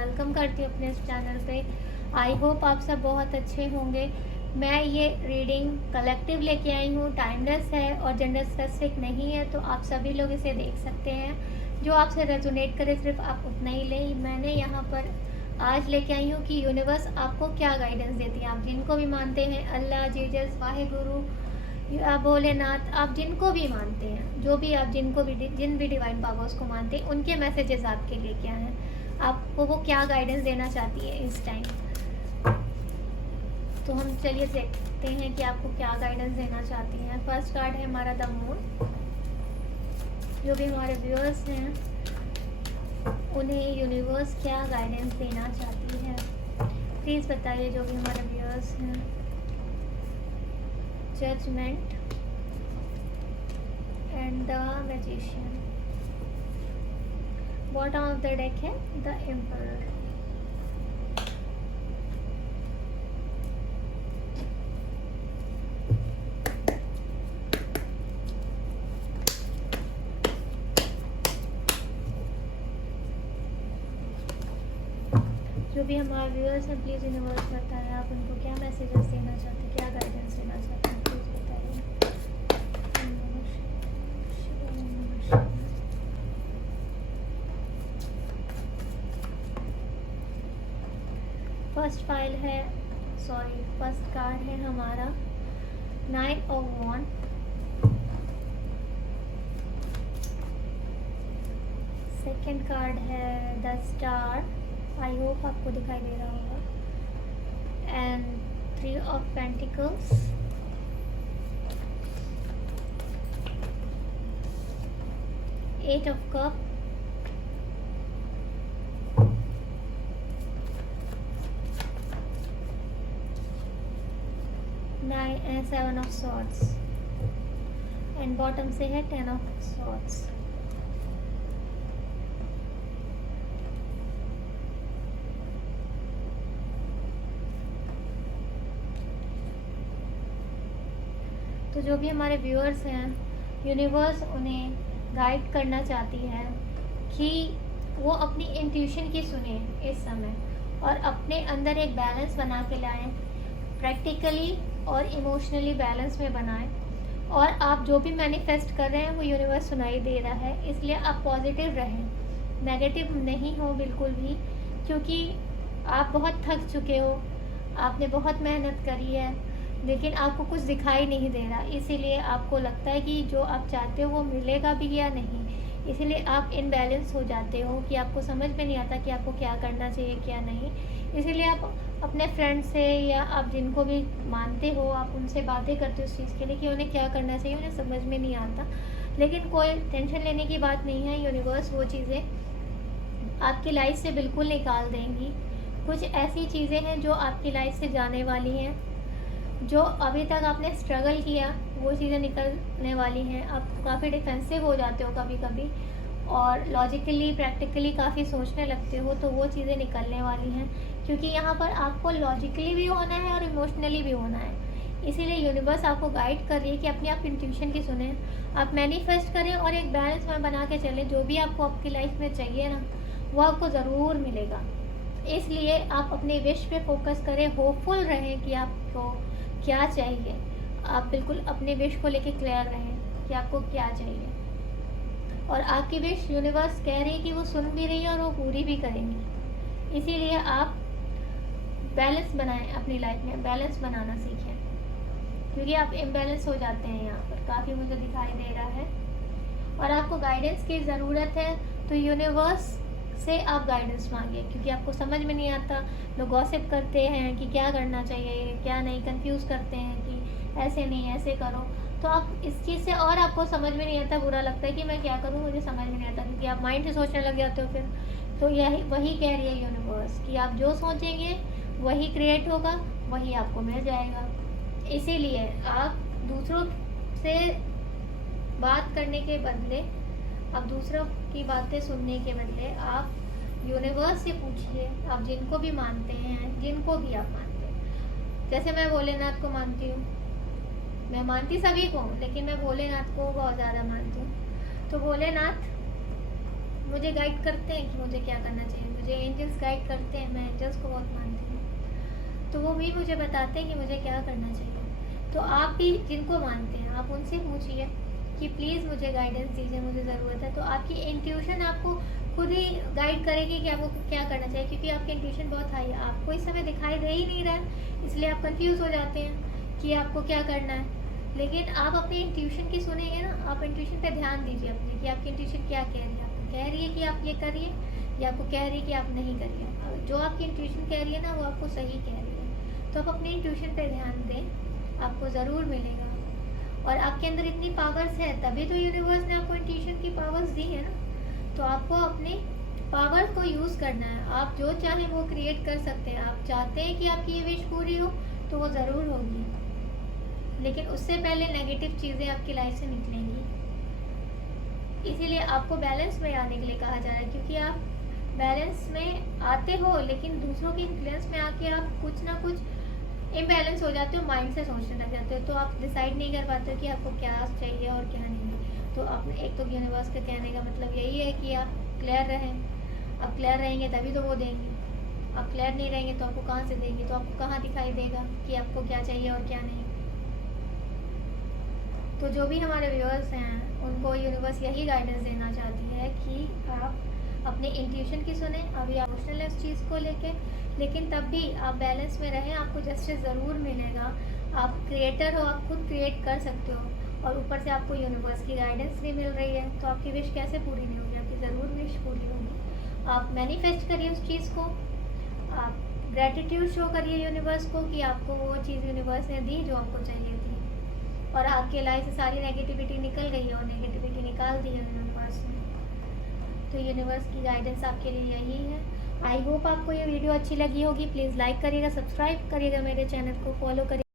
Welcome करती हूँ अपने इस चैनल पे। आई होप आप सब बहुत अच्छे होंगे। मैं ये रीडिंग कलेक्टिव लेके आई हूँ, टाइमलेस है और जेंडर स्पेसिफिक नहीं है, तो आप सभी लोग इसे देख सकते हैं। जो आपसे रेजोनेट करे सिर्फ आप उतना ही लें। मैंने यहाँ पर आज लेके आई हूँ कि यूनिवर्स आपको क्या गाइडेंस देती है। आप जिनको भी मानते हैं, अल्लाह, जीसस, वाहेगुरु या भोलेनाथ, आप जिनको भी मानते हैं, जो भी आप जिन भी डिवाइन पावर्स को मानते हैं, उनके मैसेजेस आपके लिए क्या हैं, आपको वो क्या गाइडेंस देना चाहती है इस टाइम। तो हम चलिए देखते हैं कि आपको क्या गाइडेंस देना चाहती हैं। फर्स्ट कार्ड है हमारा द मून। जो भी हमारे व्यूअर्स हैं उन्हें यूनिवर्स क्या गाइडेंस देना चाहती है, प्लीज़ बताइए। जो भी हमारे व्यूअर्स हैं, judgement and the magician. Bottom of the deck है द एम्परर। जो भी हमारे व्यूअर्स हैं, प्लीज़ यूनिवर्स बताएं आप उनको क्या मैसेजेस देना चाहते हैं, क्या गाइडेंस देना चाहते हैं, प्लीज़ बताइए। फर्स्ट कार्ड है हमारा 9 ऑफ वॉन्ड। सेकंड कार्ड है द स्टार, आई होप आपको दिखाई दे रहा होगा, and 3 of pentacles, 8 of cup, 7 of swords and bottom से है 10 ऑफ सॉर्ड्स। तो जो भी हमारे व्यूअर्स हैं, यूनिवर्स उन्हें गाइड करना चाहती है कि वो अपनी इंट्यूशन की सुने इस समय और अपने अंदर एक बैलेंस बना के लाएं, प्रैक्टिकली और इमोशनली बैलेंस में बनाएं। और आप जो भी मैनिफेस्ट कर रहे हैं वो यूनिवर्स सुनाई दे रहा है, इसलिए आप पॉजिटिव रहें, नेगेटिव नहीं हो बिल्कुल भी, क्योंकि आप बहुत थक चुके हो, आपने बहुत मेहनत करी है, लेकिन आपको कुछ दिखाई नहीं दे रहा, इसीलिए आपको लगता है कि जो आप चाहते हो वो मिलेगा भी या नहीं। इसीलिए आप इनबैलेंस हो जाते हो कि आपको समझ में नहीं आता कि आपको क्या करना चाहिए क्या नहीं। इसीलिए आप अपने फ्रेंड से या आप जिनको भी मानते हो, आप उनसे बातें करते हो उस चीज़ के लिए कि उन्हें क्या करना चाहिए, उन्हें समझ में नहीं आता। लेकिन कोई टेंशन लेने की बात नहीं है, यूनिवर्स वो चीज़ें आपकी लाइफ से बिल्कुल निकाल देंगी। कुछ ऐसी चीज़ें हैं जो आपकी लाइफ से जाने वाली हैं, जो अभी तक आपने स्ट्रगल किया वो चीज़ें निकलने वाली हैं। आप काफ़ी डिफेंसिव हो जाते हो कभी कभी और लॉजिकली प्रैक्टिकली काफ़ी सोचने लगते हो, तो वो चीज़ें निकलने वाली हैं, क्योंकि यहाँ पर आपको लॉजिकली भी होना है और इमोशनली भी होना है। इसीलिए यूनिवर्स आपको गाइड कर रही है कि अपनी आप इंट्यूशन की सुने, आप मैनिफेस्ट करें और एक बैलेंस में बना के चलें। जो भी आपको आपकी लाइफ में चाहिए ना, वो आपको ज़रूर मिलेगा। इसलिए आप अपने विश पे फोकस करें, होपफुल रहें कि आपको क्या चाहिए। आप बिल्कुल अपने विश को लेके क्लियर रहें कि आपको क्या चाहिए, और आपकी विश यूनिवर्स कह रही है कि वो सुन भी रही है और वो पूरी भी करेंगी। इसीलिए आप बैलेंस बनाएं, अपनी लाइफ में बैलेंस बनाना सीखें, क्योंकि आप इम्बैलेंस हो जाते हैं यहाँ पर, काफ़ी मुझे दिखाई दे रहा है। और आपको गाइडेंस की ज़रूरत है, तो यूनिवर्स से आप गाइडेंस मांगिए, क्योंकि आपको समझ में नहीं आता। लोग गॉसिप करते हैं कि क्या करना चाहिए क्या नहीं, कंफ्यूज करते हैं कि ऐसे नहीं ऐसे करो, तो आप इस चीज़ से और आपको समझ में नहीं आता, बुरा लगता है कि मैं क्या करूँ, मुझे समझ में नहीं आता, क्योंकि आप माइंड से सोचने लग जाते हो फिर। तो यही वही कह रही है यूनिवर्स कि आप जो सोचेंगे वही क्रिएट होगा, वही आपको मिल जाएगा। इसीलिए आप दूसरों से बात करने के बदले, अब दूसरों की बातें सुनने के बदले आप यूनिवर्स से पूछिए। आप जिनको भी मानते हैं, जिनको भी आप मानते हैं, जैसे मैं भोलेनाथ को मानती हूँ, मैं मानती सभी को, लेकिन मैं भोलेनाथ को बहुत ज़्यादा मानती हूँ। तो भोलेनाथ मुझे गाइड करते हैं कि मुझे क्या करना चाहिए। मुझे एंजल्स गाइड करते हैं, मैं एंजल्स को बहुत मानती हूँ, तो वो भी मुझे बताते हैं कि मुझे क्या करना चाहिए। तो आप भी जिनको मानते हैं आप उनसे पूछिए कि प्लीज़ मुझे गाइडेंस दीजिए, मुझे ज़रूरत है। तो आपकी इंट्यूशन आपको खुद ही गाइड करेगी कि आपको क्या करना चाहिए, क्योंकि आपकी इंट्यूशन बहुत हाई है। आपको इस समय दिखाई दे ही नहीं रहा है, इसलिए आप कंफ्यूज हो जाते हैं कि आपको क्या करना है। लेकिन आप अपनी इंट्यूशन की सुनेंगे ना, आप इंट्यूशन पे ध्यान दीजिए अपने कि आपकी इंट्यूशन क्या कह रही है। आपको कह रही है कि आप ये करिए या आपको कह रही है कि आप नहीं करिए। जो आपकी इंट्यूशन कह रही है ना वो आपको सही कह रही है। तो आप अपनी इंट्यूशन पे ध्यान दें, आपको ज़रूर मिलेगा। और आपके अंदर इतनी पावर्स है, तभी तो यूनिवर्स ने आपको इंट्यूशन की पावर्स दी है ना। तो आपको अपने पावर को यूज़ करना है। आप जो चाहें वो क्रिएट कर सकते हैं। आप चाहते हैं कि आपकी ये विश पूरी हो तो वो ज़रूर होगी, लेकिन उससे पहले नेगेटिव चीज़ें आपकी लाइफ से निकलेंगी। इसीलिए आपको बैलेंस में आने के लिए कहा जा रहा है, क्योंकि आप बैलेंस में आते हो लेकिन दूसरों की इन्फ्लुएंस में आके आप कुछ ना कुछ इम्बैलेंस हो जाते हो, माइंड से सोचने लग जाते हो। तो आप डिसाइड नहीं कर पाते हो कि आपको क्या चाहिए और क्या नहीं। तो अपने एक तो यूनिवर्स के कहने का मतलब यही है कि आप क्लियर रहें। आप क्लियर रहेंगे तभी तो वो देंगे। आप क्लियर नहीं रहेंगे तो आपको कहाँ से देंगे, तो आपको कहाँ दिखाई देगा कि आपको क्या चाहिए और क्या नहीं। तो जो भी हमारे व्यूअर्स हैं उनको यूनिवर्स यही गाइडेंस देना चाहती है कि आप अपने इंट्यूशन की सुने। अभी आप इमोशनल है उस चीज़ को लेके, लेकिन तब भी आप बैलेंस में रहें, आपको जस्टिस ज़रूर मिलेगा। आप क्रिएटर हो, आप खुद क्रिएट कर सकते हो, और ऊपर से आपको यूनिवर्स की गाइडेंस भी मिल रही है। तो आपकी विश कैसे पूरी नहीं होगी, आपकी ज़रूर विश पूरी होगी। आप मैनिफेस्ट करिए उस चीज़ को, आप ग्रेटिट्यूड शो करिए यूनिवर्स को कि आपको वो चीज़ यूनिवर्स ने दी जो आपको चाहिए थी, और आपके लाइफ से सारी नेगेटिविटी निकल गई है और नेगेटिविटी निकाल दी है यूनिवर्स ने। तो यूनिवर्स की गाइडेंस आपके लिए यही है। आई होप आपको ये वीडियो अच्छी लगी होगी। प्लीज़ लाइक करिएगा, सब्सक्राइब करिएगा, मेरे चैनल को फॉलो करिए।